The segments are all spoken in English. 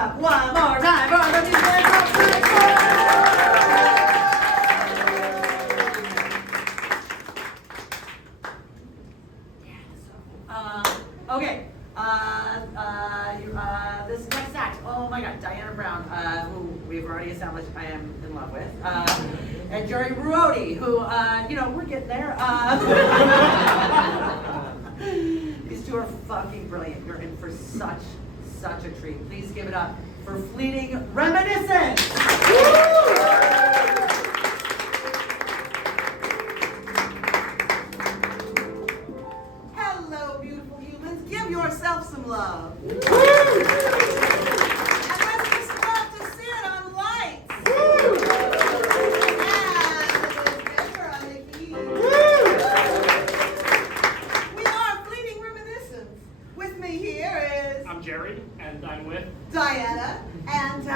up one more time for the music. Okay. This next act. Oh my God, Diana Brown, who we've already established I am in love with, and Jerry Ruodi, who we're getting there. These two are fucking brilliant. You're in for such a treat. Please give it up for Fleeting Reminiscence. Hello, beautiful humans. Give yourself some love. And let's just love to sit on lights. We are Fleeting Reminiscence. With me here is... I'm Jerry, and I'm with... Diana, and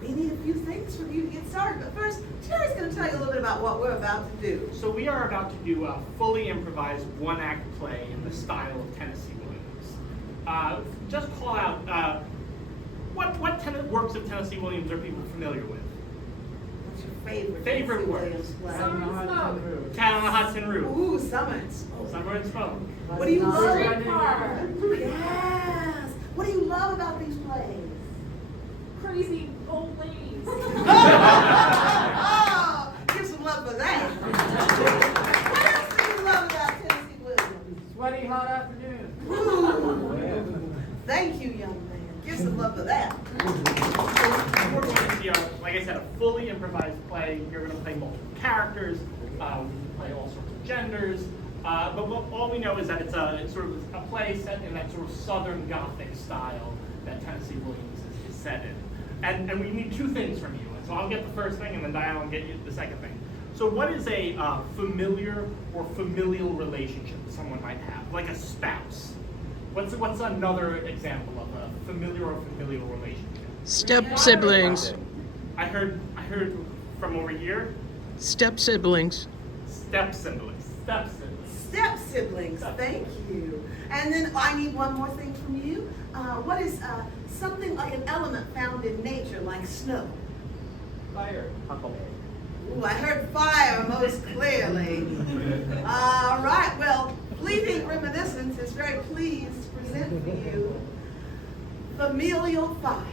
we need a few things from you to get started. But first, Jerry's going to tell you a little bit about what we're about to do. So we are about to do a fully improvised one-act play in the style of Tennessee Williams. Just call out, what works of Tennessee Williams are people familiar with? What's your favorite? Favorite Tennessee words? Williams play? Summer and Smoke. Cat on a Hot Tin Roof. Ooh, Summer and Smoke. Summer and Smoke. What do you love? Streetcar. Yes. What do you love about these plays? Crazy old ladies. Oh, give some love for that. What else do you love about Tennessee Williams? Sweaty hot afternoon. Ooh. Thank you, young man. Give some love for that. We're going to see, like I said, a fully improvised play. You're going to play multiple characters. We play all sorts of genders. But all we know is that it's sort of a play set in that sort of Southern Gothic style that Tennessee Williams is set in. And we need two things from you. And so I'll get the first thing, and then Diana will get you the second thing. So what is a familiar or familial relationship someone might have, like a spouse? What's another example of a familiar or familial relationship? Step siblings. I heard from over here. Step siblings. Step siblings. Step siblings. Step siblings, thank you. And then I need one more thing from you. What is something like an element found in nature, like snow? Fire. Ooh, I heard fire most clearly. All right, well, Fleeting Reminiscence is very pleased to present for you Familial Fires.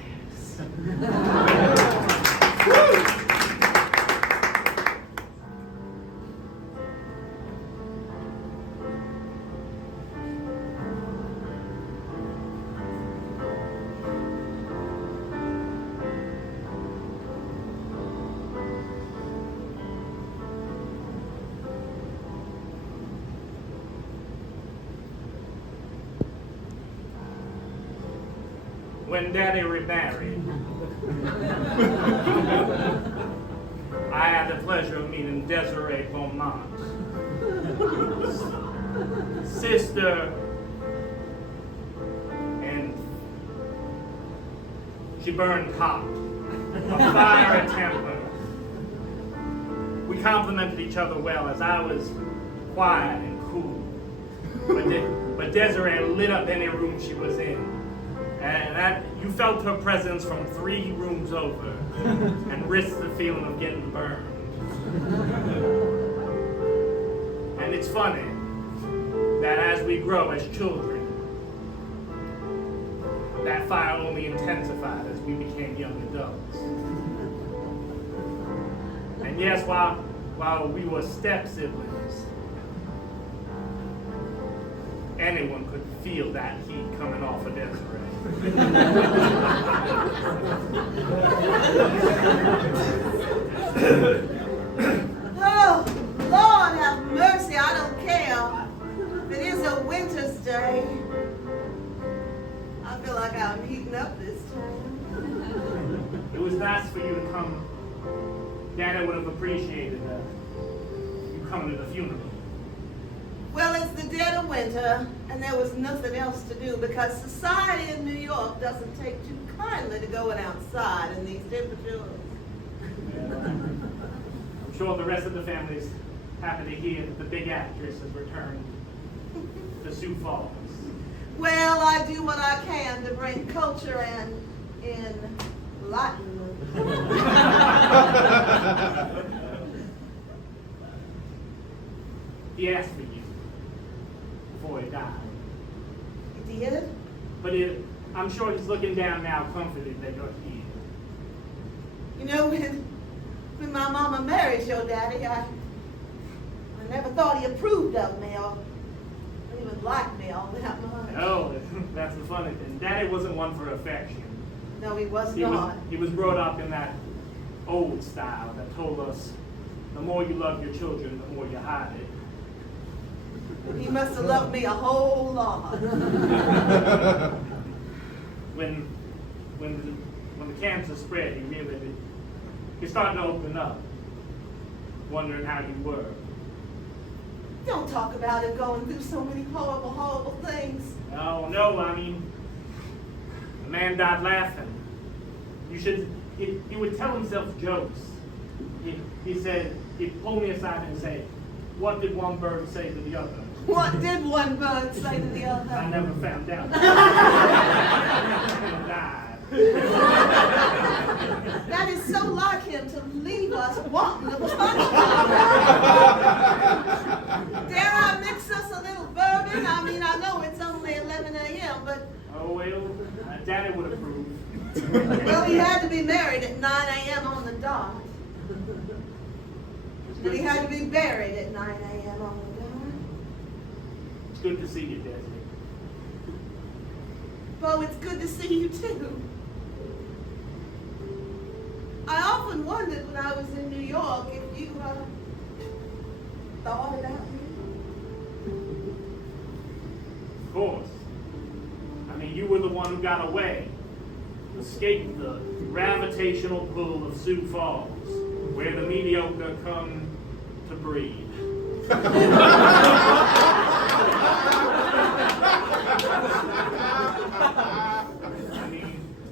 When Daddy remarried, I had the pleasure of meeting Desiree Beaumont, sister, and she burned hot, a fire a temper. We complimented each other well as I was quiet and cool, but Desiree lit up any room she was in. And that you felt her presence from 3 rooms over and risked the feeling of getting burned. And it's funny that as we grow as children, that fire only intensified as we became young adults. And yes, while we were step siblings, anyone could feel that heat coming off of Desiree. Oh, Lord have mercy, I don't care. If it is a winter's day, I feel like I'm heating up this time. It was nice for you to come. Dad would have appreciated you coming to the funeral. Well, it's the dead of winter, and there was nothing else to do because society in New York doesn't take too kindly to going outside in these temperatures. I'm sure the rest of the family's happy to hear that the big actress has returned to Sioux Falls. Well, I do what I can to bring culture and in Latin. He asked for you before he died. He did? But I'm sure he's looking down now, comforted that you're here. You know, when my mama married your daddy, I never thought he approved of me or even liked me all that much. Oh, that's the funny thing. Daddy wasn't one for affection. No, he was He not. was brought up in that old style that told us the more you love your children, the more you hide it. He must have loved me a whole lot. When the cancer spread, he started to open up, wondering how you were. Don't talk about him going through so many horrible, horrible things. Oh no, I mean, the man died laughing. He would tell himself jokes. He said, he'd pull me aside and say, what did one bird say to the other? What did one bird say to the other? I never found out. He died. That is so like him to leave us wanting to punch. Dare I mix us a little bourbon? I mean, I know it's only 11 a.m., but... Oh, well, Daddy would approve. Well, he had to be married at 9 a.m. on the dot. And he had to be buried at 9 a.m. on the dot. It's good to see you, Desi. Bo, it's good to see you too. I often wondered when I was in New York if you thought about me. Of course. I mean, you were the one who got away. Escaped the gravitational pull of Sioux Falls, where the mediocre come to breed.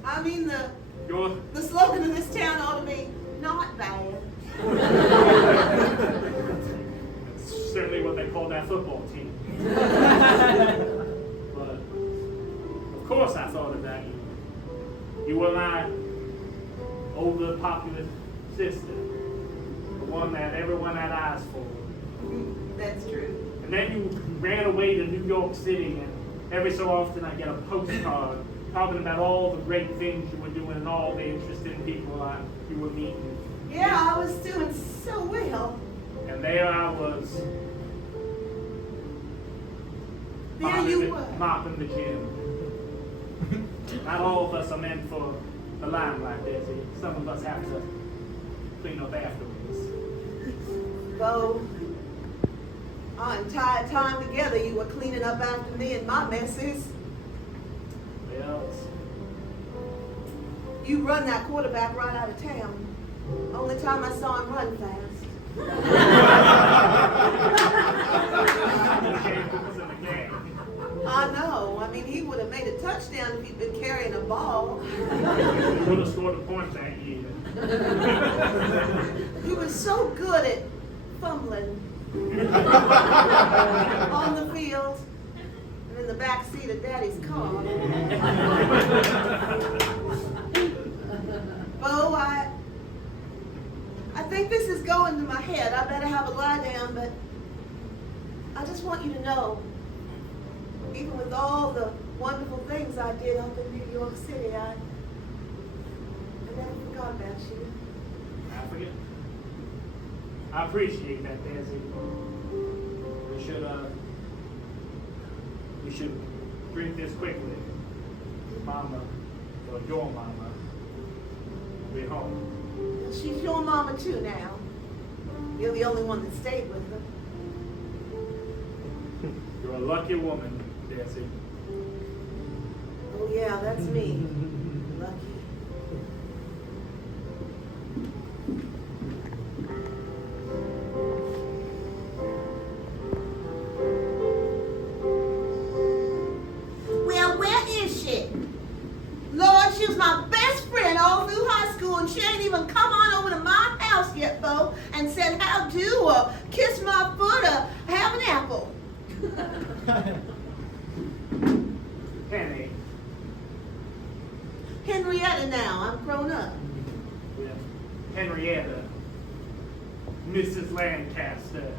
I mean, You're the slogan of this town ought to be, not bad. That's certainly what they call that football team. But, of course I thought about you. You were my older popular sister. The one that everyone had eyes for. That's true. And then you ran away to New York City, and every so often I get a postcard talking about all the great things you were doing and all the interesting people you were meeting. Yeah, I was doing so well. And there I was, There you were. mopping the gym. Not all of us are meant for the limelight, Desi. Some of us have to clean up afterwards. Bo, our entire time together, you were cleaning up after me and my messes. Well, You run that quarterback right out of town. Only time I saw him run fast. I know. I mean, he would have made a touchdown if he'd been carrying a ball. He would have scored a point that year. He was so good at fumbling on the field and in the back seat of Daddy's car. Bo, I think this is going to my head. I better have a lie down, but I just want you to know, even with all the wonderful things I did up in New York City, I never forgot about you. I forget. I appreciate that, Desi. We should drink this quickly. Mama, or your mama, will be home. She's your mama too now. You're the only one that stayed with her. You're a lucky woman, Desi. Oh yeah, that's me. Lucky. Well, where is she? Lord, she was my best friend all through high school, and she ain't even come on over to my house yet, Bo, and said how do or kiss my foot or have an apple. Penny. Henry, Henrietta now. I'm grown up. Yeah. Henrietta, Mrs. Lancaster.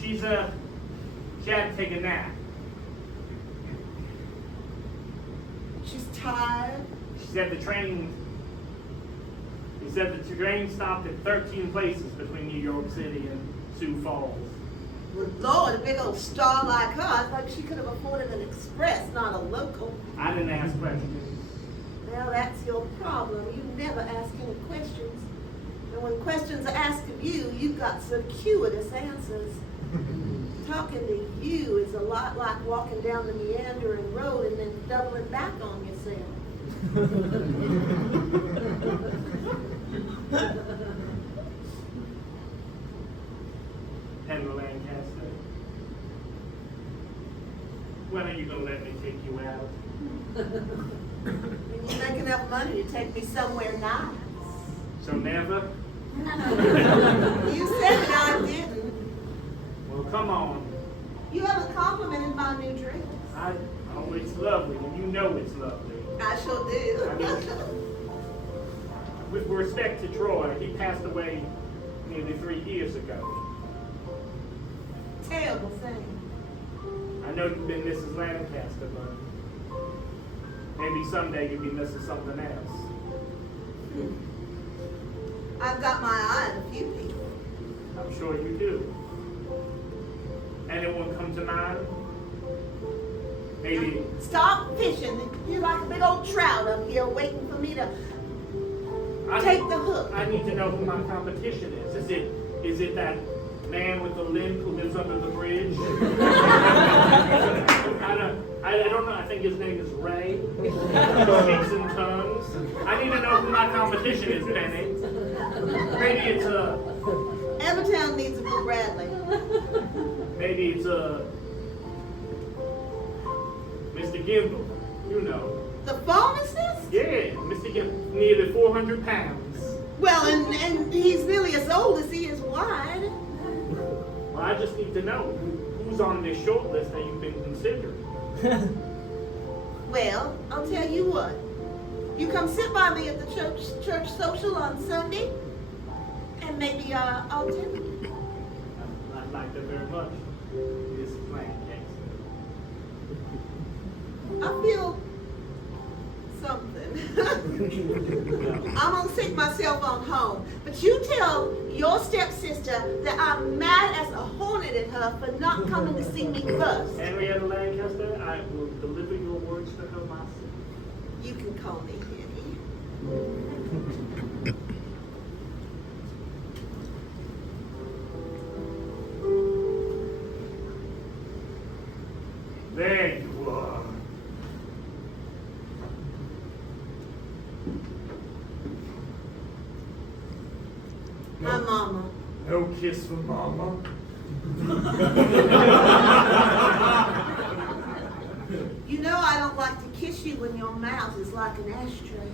She had to take a nap. She's tired. He said the train stopped at 13 places between New York City and Sioux Falls. Well, Lord, a big old star like her, I thought she could have afforded an express, not a local. I didn't ask questions. Well, that's your problem. You never ask any questions. And when questions are asked of you, you've got circuitous answers. Talking to you is a lot like walking down the meandering road and then doubling back on yourself. Henry Lancaster, when are you going to let me take you out? When you make enough money to take me somewhere nice. So never? You said it, I didn't. Well, come on. You haven't complimented my new dress. Oh, it's lovely, and you know it's lovely. I sure do. I mean, with respect to Troy, he passed away nearly 3 years ago. Terrible thing. I know you've been Mrs. Lancaster, but maybe someday you'll be Mrs. something else. I've got my eye on a few people. I'm sure you do. Anyone come to mind? Maybe. Stop fishing. You're like a big old trout up here waiting for me to take the hook. I need to know who my competition is. Is it that man with the limp who lives under the bridge? I don't know. I think his name is Ray. He speaks in tongues. I need to know who my competition is, Penny. Maybe it's Evertown needs a Boo Bradley. maybe it's Mr. Gimble. You know. The pharmacist? Yeah, Mr. Gimble. Nearly 400 pounds. Well, and he's nearly as old as he is wide. Well, I just need to know who's on this short list that you've been considering. Well, I'll tell you what. You come sit by me at the church social on Sunday, and maybe I'll tell you. I'd like that very much. This Lancaster. I feel something. I'm gonna take myself on home. But you tell your stepsister that I'm mad as a hornet at her for not coming to see me first. Henrietta Lancaster, I will deliver your words to her myself. You can call me Henny. There you are. My mama. No kiss for Mama. You know I don't like to kiss you when your mouth is like an ashtray.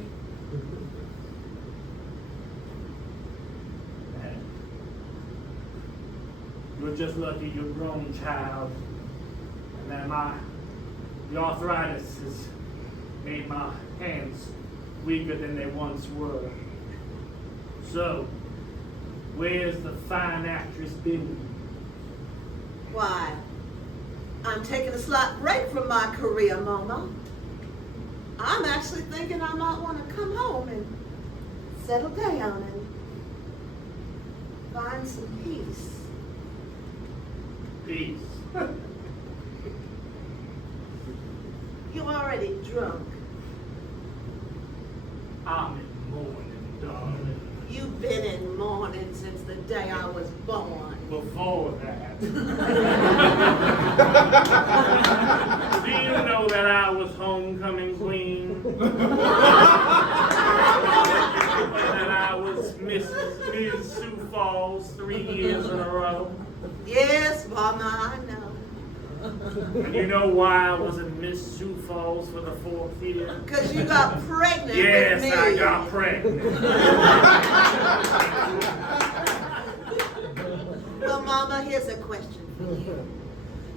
You're just lucky you're a grown child. And that the arthritis has made my hands weaker than they once were. So, where's the fine actress been? Why, I'm taking a slight break from my career, Mama. I'm actually thinking I might want to come home and settle down and find some peace. Peace. You're already drunk. I'm in mourning, darling. You've been in mourning since the day I was born. Before that. Do you know that I was homecoming queen? That I was Miss Sioux Falls 3 years in a row? Yes, Mama, I know. And you know why I wasn't Miss Sioux Falls for the 4th year? Because you got pregnant Yes, with me. I got pregnant. Well, Mama, here's a question for you.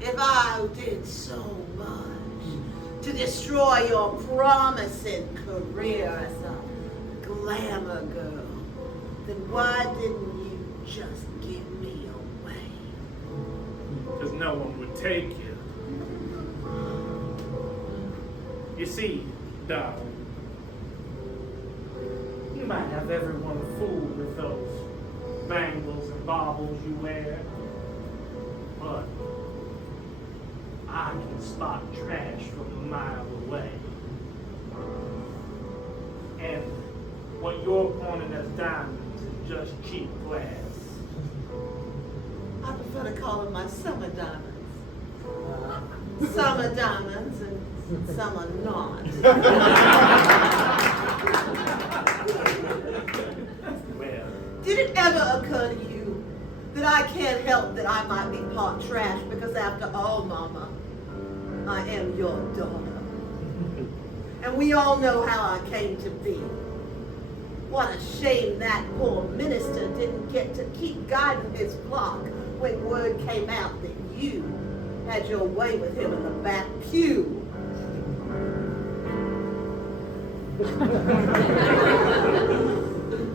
If I did so much to destroy your promising career as a glamour girl, then why didn't you just give me away? Because no one would take you. You see, darling, you might have everyone fooled with those bangles and baubles you wear, but I can spot trash from a mile away. And what you're pointing as diamonds is just cheap glass. I prefer to call them my summer diamonds. Some are diamonds and some are not. Well, Did it ever occur to you that I can't help that I might be part trash because after all, Mama, I am your daughter. And we all know how I came to be. What a shame that poor minister didn't get to keep guiding his flock when word came out that you had your way with him in the back pew.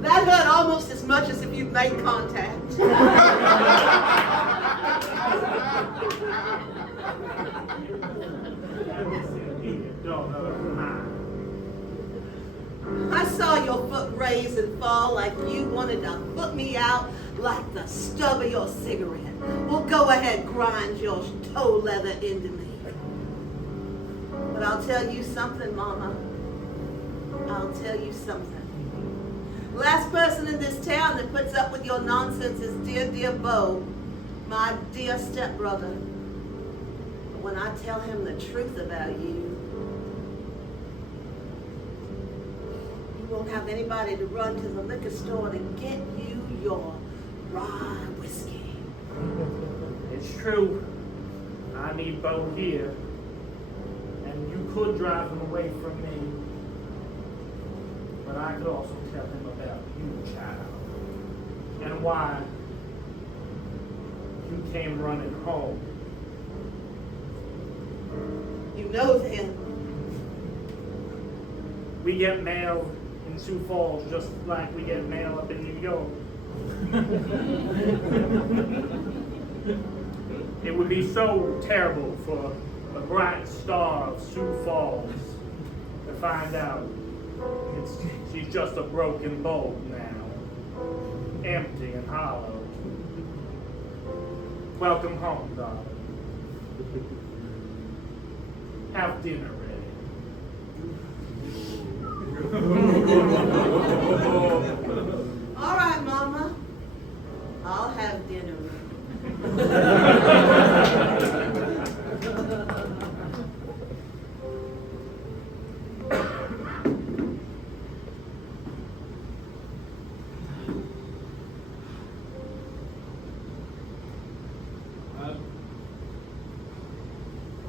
That hurt almost as much as if you'd made contact. I saw your foot raise and fall like you wanted to put me out like the stub of your cigarette. Well, go ahead, grind your toe leather into me. But I'll tell you something, Mama. I'll tell you something. Last person in this town that puts up with your nonsense is dear Bo, my dear stepbrother. But when I tell him the truth about you, you won't have anybody to run to the liquor store to get you your rye whiskey. it's true. I need Bo here. And you could drive him away from me. But I could also tell him about you, child. And why you came running home. You know then. We get mail in Sioux Falls just like we get mail up in New York. It would be so terrible for a bright star of Sioux Falls to find out she's just a broken bulb now, empty and hollow. Welcome home, darling. Have dinner ready. All right, Mama. I'll have dinner.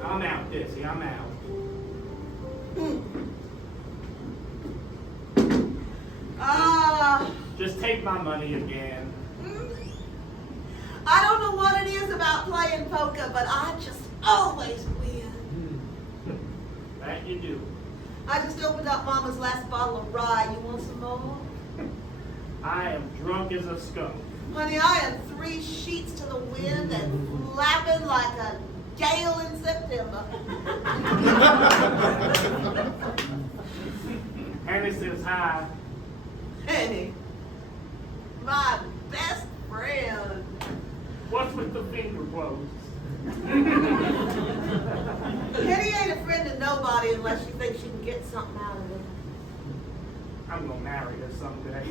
I'm out, Dizzy. I'm out. Just take my money again. I don't know what it is about playing poker, but I just always win. That you do. I just opened up Mama's last bottle of rye. You want some more? I am drunk as a skunk. Honey, I am 3 sheets to the wind and flapping like a gale in September. Annie says hi. Henny, my best friend. What's with the finger quotes? Henny ain't a friend to nobody unless she thinks she can get something out of it. I'm gonna marry her someday.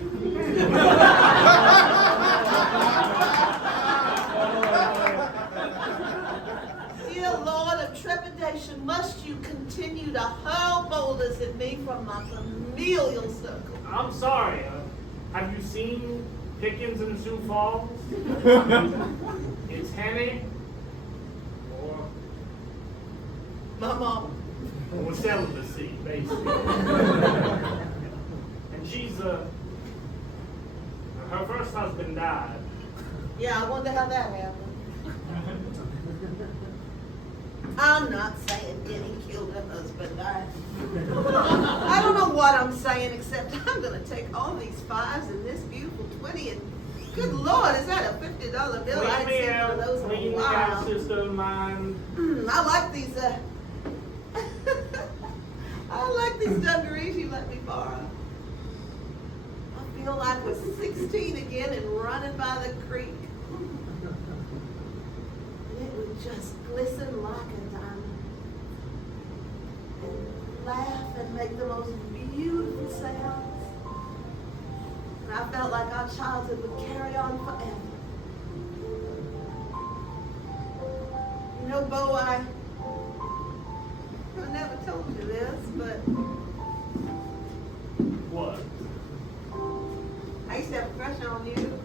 Dear Lord of trepidation, must you continue to hurl boulders at me from my familial circle? I'm sorry. Have you seen Pickens in Sioux Falls? It's Henny or My mama. celibacy, basically. And she's her first husband died. Yeah, I wonder how that happened. I I'm not saying Jenny killed her husband. I don't know what I'm saying, except I'm going to take all these fives and this beautiful 20 and good Lord, is that a $50 bill? I ain't seen one of those in a while. Sister of mine. I like these, I like these dungarees you let me borrow. I feel like I was 16 again and running by the creek. And it would just glisten like a diamond. And laugh and make the most beautiful sounds. And I felt like our childhood would carry on forever. You know, Bo, I never told you this, but What? I used to have a crush on you.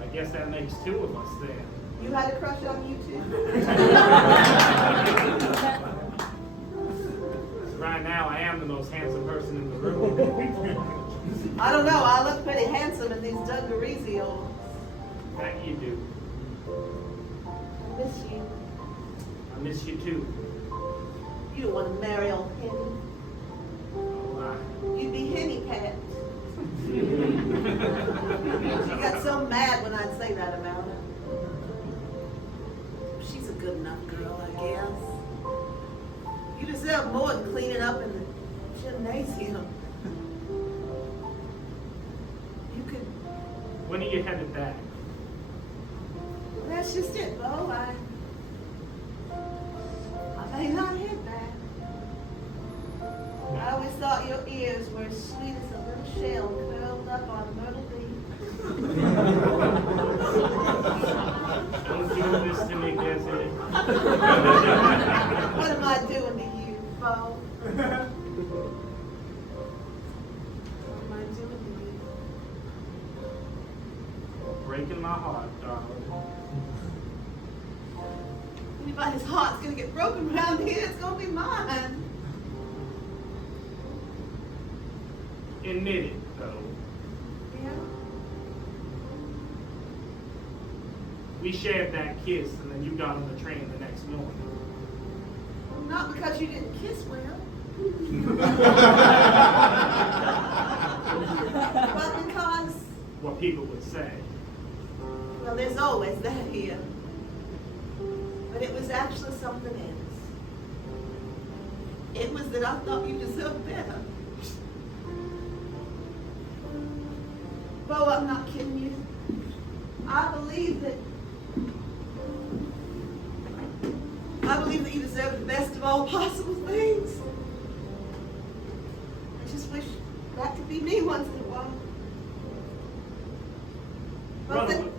I guess that makes two of us then. You had a crush on you too? Right now, I am the most handsome person in the room. I don't know. I look pretty handsome in these dungarees. That you do. I miss you. I miss you too. You don't want to marry old Henny. Oh, You'd be Henny Pat. She got so mad when I'd say that about her. She's a good enough girl, I guess. You deserve more than cleaning up in the gymnasium. You could. when are you headed back? That's just it, Bo. I may not head back. I always thought your ears were as sweet as a little shell curled up on Myrtle Beach. Don't do this to me, Desiree. What am I doing to you, Bo? What am I doing to you? Breaking my heart, darling. Anybody's heart's gonna get broken around here, it's gonna be mine. Admit it, though. Yeah. We shared that kiss, and then you got on the train the next morning. Well, not because you didn't kiss well. But because, What people would say. well, there's always that here. But it was actually something else. It was that I thought you deserved better. Bo, I'm not kidding you. I believe that you deserve the best of all possible things. I just wish that could be me once in a while.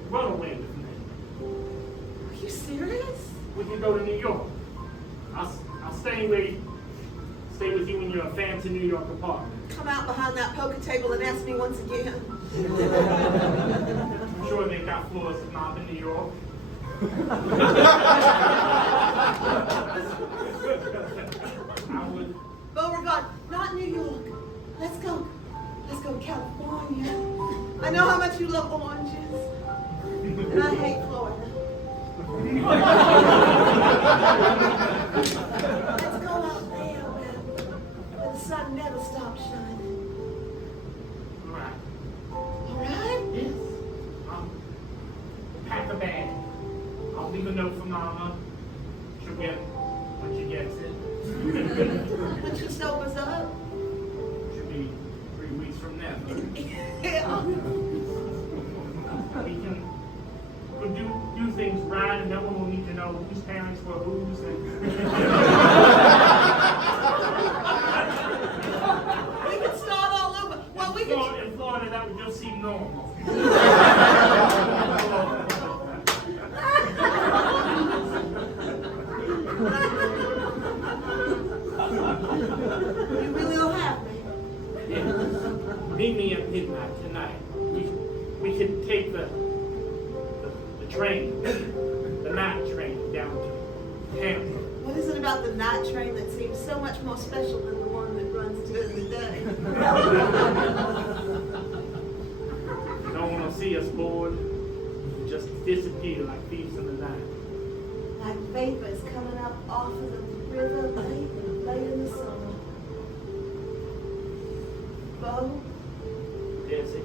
Run away with me. Are you serious? We can go to New York. I'll stay with you in your fancy New York apartment. Come out behind that poker table and ask me once again. I'm sure they got floors of knob in New York. I would. Beauregard, not New York. Let's go to California. I know how much you love oranges. And I hate Florida. Let's go out there where the sun never stops shining. All right. All right? Yes. Pack a bag. I'll leave a note for Mama. She'll get it when she gets it. When she sobers up. Should be 3 weeks from now. Yeah. We can do things right, and no one will need to know whose parents were whose. We can start all over. Well, we can. In Florida, that would just seem normal. You really don't have me. Meet me at midnight tonight. We could take the train, the night train down to Tampa. What is it about the night train that seems so much more special than the one that runs during the day? You don't want to see us bored. We just disappear like thieves in the night. Like vapors coming up off of the river late in the summer. Bo, Dizzy.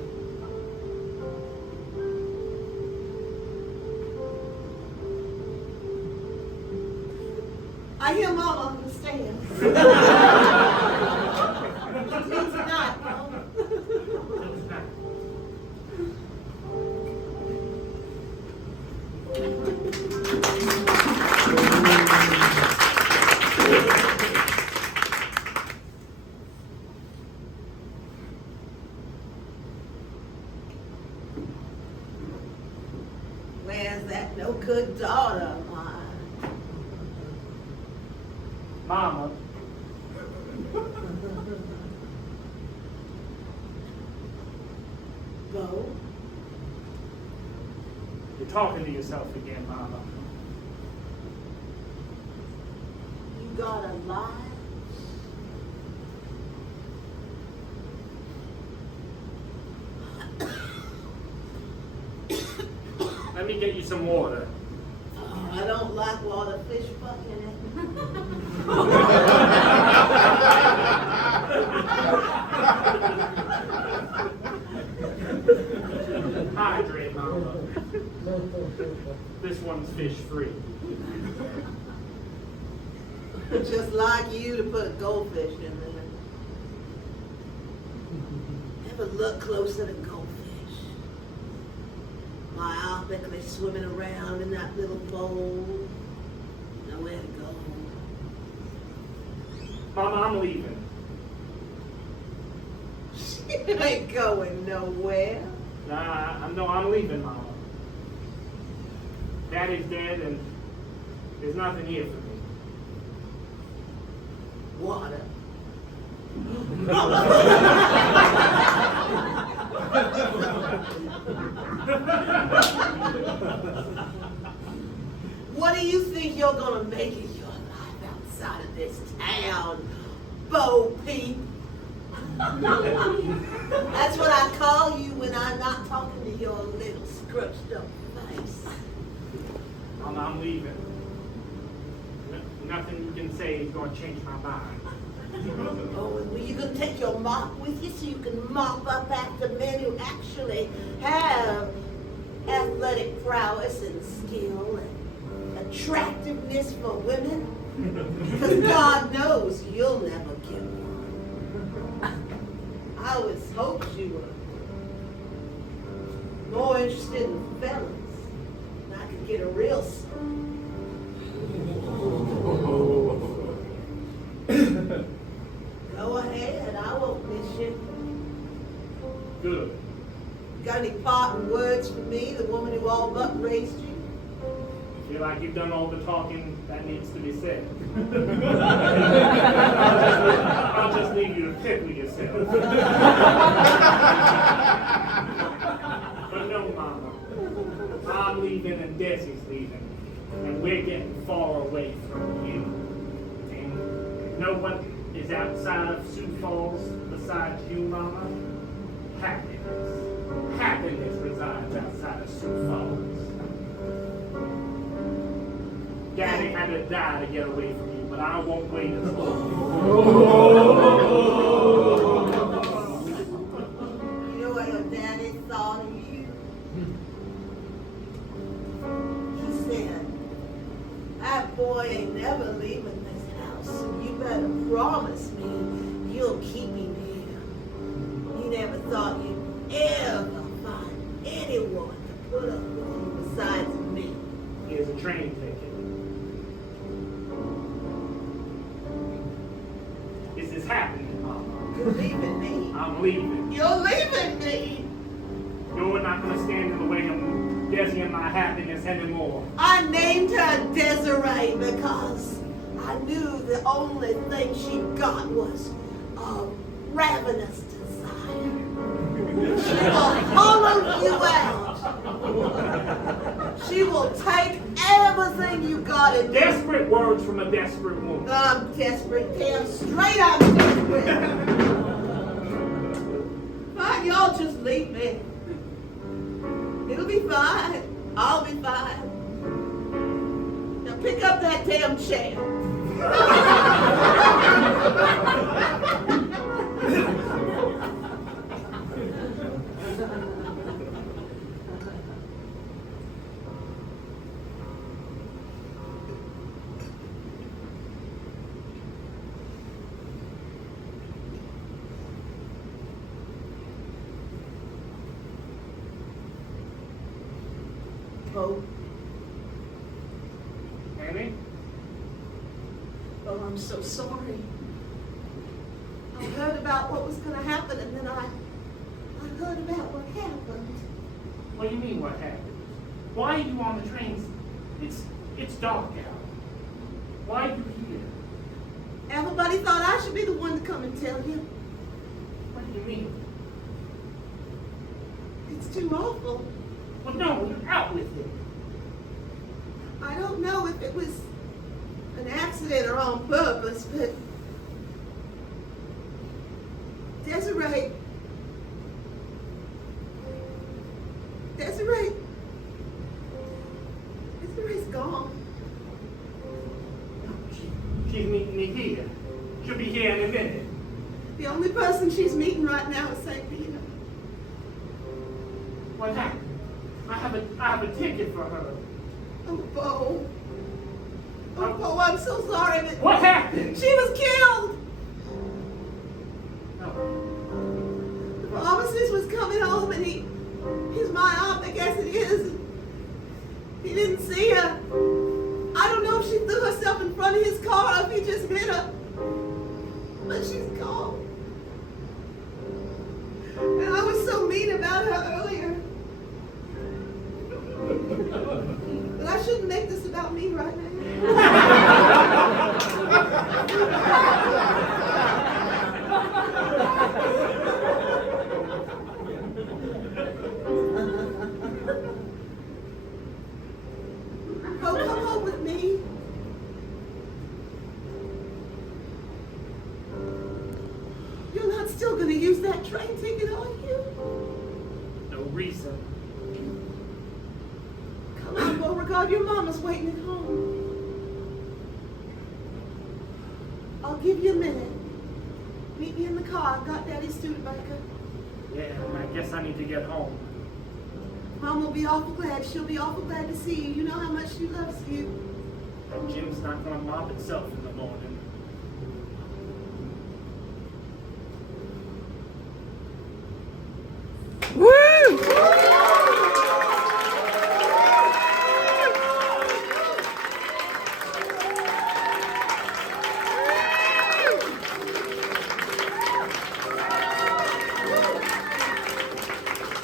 I hear Mama understands. It means not, Bo. Where's that no good daughter of mine? Mama, Bo, you're talking to yourself again, Mama. you got a lie? Let me get you some water. Oh, I don't like water, fish fucking it. Hydrate, Mama. This one's fish free. Just like you to put a goldfish in there. Ever look closer to goldfish? Myopically swimming around in that little bowl. Nowhere to go. Mama, I'm leaving. She ain't going nowhere. I'm leaving, Mama. Daddy's dead and there's nothing here for me. Water. What do you think you're gonna make of your life outside of this town, Bo Peep? That's what I call you when I'm not talking to your little scrunched up face. Mama, I'm leaving. Nothing you can say is going to change my mind. Oh, and were you gonna take your mop with you so you can mop up after men who actually have athletic prowess and skill and attractiveness for women? Because God knows you'll never get one. I always hoped you were more interested in fellas. And I could get a real Go ahead, I won't miss you. Good. Got any parting words for me, the woman who all but raised you? Feel like you've done all the talking that needs to be said. I'll just leave you to pickle yourself. But no, Mama. I'm leaving and Desi's leaving. And we're getting far away from you. And no one is outside of Sioux Falls besides you, Mama. Happiness. Happiness resides outside of Sioux Falls. Daddy had to die to get away from you, but I won't wait as long. You know what your daddy thought of you? He said, that boy ain't never leaving this house, so you better promise me you'll keep him here. He never thought you'd ever find anyone to put up with you besides me. Here's a train ticket. This is happening, Mama. You're leaving me. I'm leaving. You're leaving me. You're not going to stand in the way of Desi and my happiness anymore. I named her Desiree because I knew the only thing she got was a ravenous desire. She will hollow you out. She will take everything you got in there. Desperate words from a desperate woman. I'm desperate, damn straight I'm desperate. Fine, y'all just leave me. It'll be fine. I'll be fine. The pick up that damn chair. Oh, Amy? oh, I'm so sorry. I heard about what was going to happen, and then I heard about what happened. What do you mean, what happened? Why are you on the train? It's dark out. Why are you here? Everybody thought I should be the one to come and tell you. What do you mean? It's too awful. Well, no, you're out with it. I don't know if it was an accident or on purpose, but Desiree's gone. She's meeting me here. She'll be here in a minute. The only person she's meeting right now is St. Peter. What happened? I have a ticket for her. Oh, Bo. Oh, Bo, I'm so sorry, but What happened? she was killed. No. The pharmacist was coming home, and he's myopic as it is. He didn't see her. I don't know if she threw herself in front of his car or if he just hit her. But she's gone. And I was so mean about her earlier. But I shouldn't make this about me right now. Oh, come home with me. You're not still going to use that train ticket, are you? No reason. Come on, Beauregard, your mama's waiting at home. I'll give you a minute. Meet me in the car. I've got Daddy's Studebaker. Yeah, I guess I need to get home. Mom will be awful glad. She'll be awful glad to see you. You know how much she loves you. That gym's not gonna mop itself in the morning.